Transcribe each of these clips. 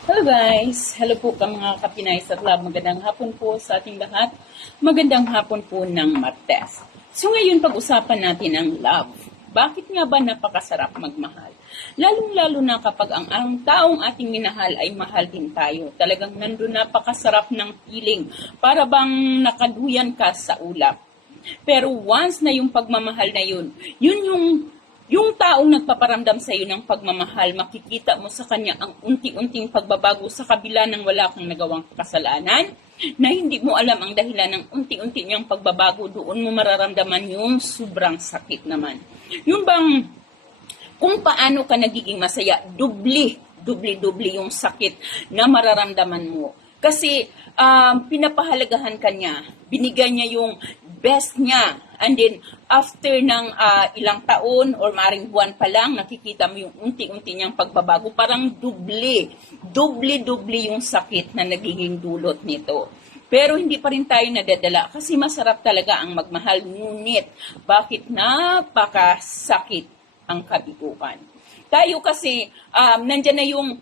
Hello guys! Hello po ka mga kapinay sa club. Magandang hapon po sa ating lahat. Magandang hapon po ng Martes. So ngayon pag-usapan natin ang love. Bakit nga ba napakasarap magmahal? Lalong-lalo na kapag ang taong ating minahal ay mahal din tayo. Talagang nandun napakasarap ng feeling. Para bang nakaduyan ka sa ulap. Pero once na yung pagmamahal na yun yung taong nagpaparamdam sa iyo ng pagmamahal, makikita mo sa kanya ang unti-unting pagbabago sa kabila ng wala kang nagawang kasalanan, na hindi mo alam ang dahilan ng unti-unti niyang pagbabago, doon mo mararamdaman yung sobrang sakit naman. Yung bang, kung paano ka nagiging masaya, dubli yung sakit na mararamdaman mo. Kasi pinapahalagahan ka niya, binigay niya yung best niya, and then after ng ilang taon or maring buwan pa lang, nakikita mo yung unti-unti niyang pagbabago, parang dubli yung sakit na nagiging dulot nito. Pero hindi pa rin tayo nadadala kasi masarap talaga ang magmahal, ngunit bakit napakasakit ang kabiguan? Tayo kasi nandyan na yung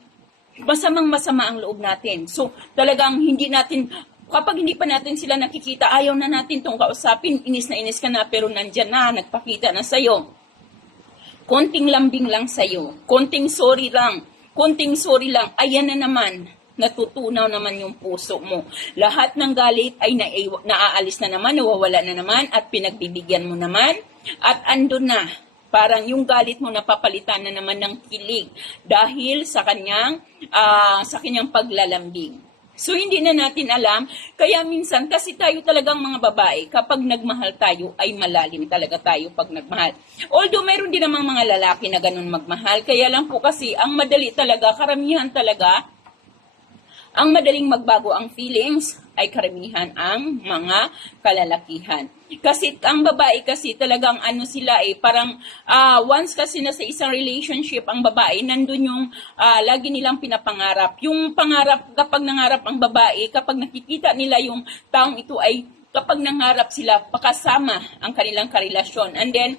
masamang-masama ang loob natin. So, talagang kapag hindi pa natin sila nakikita, ayaw na natin itong kausapin, inis na inis ka na, pero nandyan na, nagpakita na sa'yo. Konting lambing lang sa'yo, konting sorry lang, ayan na naman, natutunaw naman yung puso mo. Lahat ng galit ay naaalis na naman, nawawala na naman, at pinagbibigyan mo naman, at andun na. Parang yung galit mo napapalitan na naman ng kilig dahil sa kanyang paglalambing. So hindi na natin alam, kaya minsan kasi tayo talagang mga babae, kapag nagmahal tayo ay malalim talaga tayo pag nagmahal. Although mayroon din namang mga lalaki na ganun magmahal, kaya lang po kasi ang madali talaga, karamihan talaga, ang madaling magbago ang feelings ay karamihan ang mga kalalakihan. Kasi ang babae kasi talagang sila parang once kasi na sa isang relationship ang babae, nandun yung lagi nilang pinapangarap. Yung pangarap, kapag nangarap ang babae, kapag nakikita nila yung taong ito ay kapag nangarap sila, pakasama ang kanilang karelasyon. And then,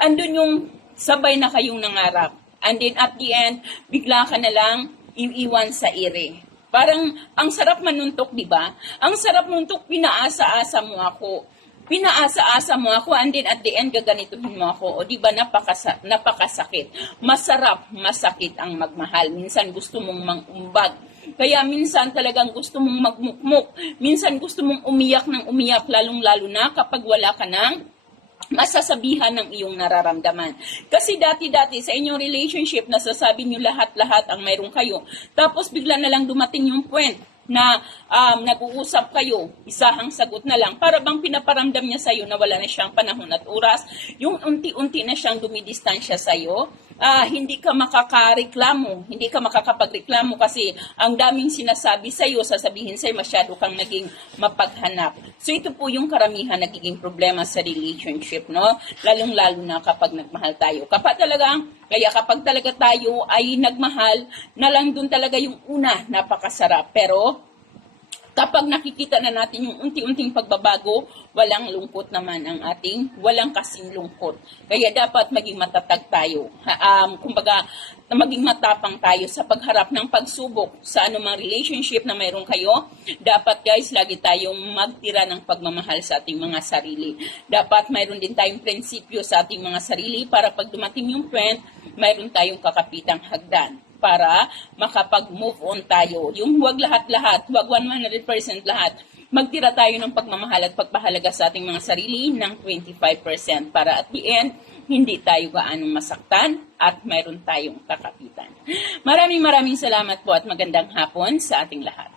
andun yung sabay na kayong nangarap. And then at the end, bigla ka na lang iiwan sa ire. Parang, ang sarap manuntok, di ba? Ang sarap manuntok, pinaasa-asa mo ako. And then at the end, gaganituhin mo ako. O di ba, napakasakit. Masakit ang magmahal. Minsan gusto mong mangumbag. Kaya minsan talagang gusto mong magmukmuk. Minsan gusto mong umiyak ng umiyak, lalong-lalo na kapag wala ka ng masasabihan ng iyong nararamdaman. Kasi dati-dati sa inyong relationship, nasasabi nyo lahat-lahat ang mayroon kayo. Tapos bigla na lang dumating yung point na nag-uusap kayo, isahang sagot na lang. Para bang pinaparamdam niya sa'yo na wala na siyang panahon at oras, yung unti-unti na siyang dumidistansya sa'yo, hindi ka makakareklamo, hindi ka makakapagreklamo kasi ang daming sinasabi sa'yo, sasabihin sa'yo masyado kang naging mapaghanap. So ito po yung karamihan nagiging problema sa relationship, no? Lalong-lalo na kapag nagmahal tayo. Kaya kapag talaga tayo ay nagmahal, na lang dun talaga yung una, napakasarap. Pero kapag nakikita na natin yung unti-unting pagbabago, walang lungkot naman walang kasing lungkot. Kaya dapat maging matatag tayo. Kumbaga, maging matapang tayo sa pagharap ng pagsubok sa anumang relationship na mayroon kayo. Dapat guys, lagi tayong magtira ng pagmamahal sa ating mga sarili. Dapat mayroon din tayong prinsipyo sa ating mga sarili para pag dumating yung point, mayroon tayong kakapitang hagdan para makapag-move on tayo. Yung huwag lahat-lahat, huwag 100% lahat. Magtira tayo ng pagmamahal at pagpahalaga sa ating mga sarili ng 25% para at the end, hindi tayo gaanong masaktan at mayroon tayong kakapitan. Maraming salamat po at magandang hapon sa ating lahat.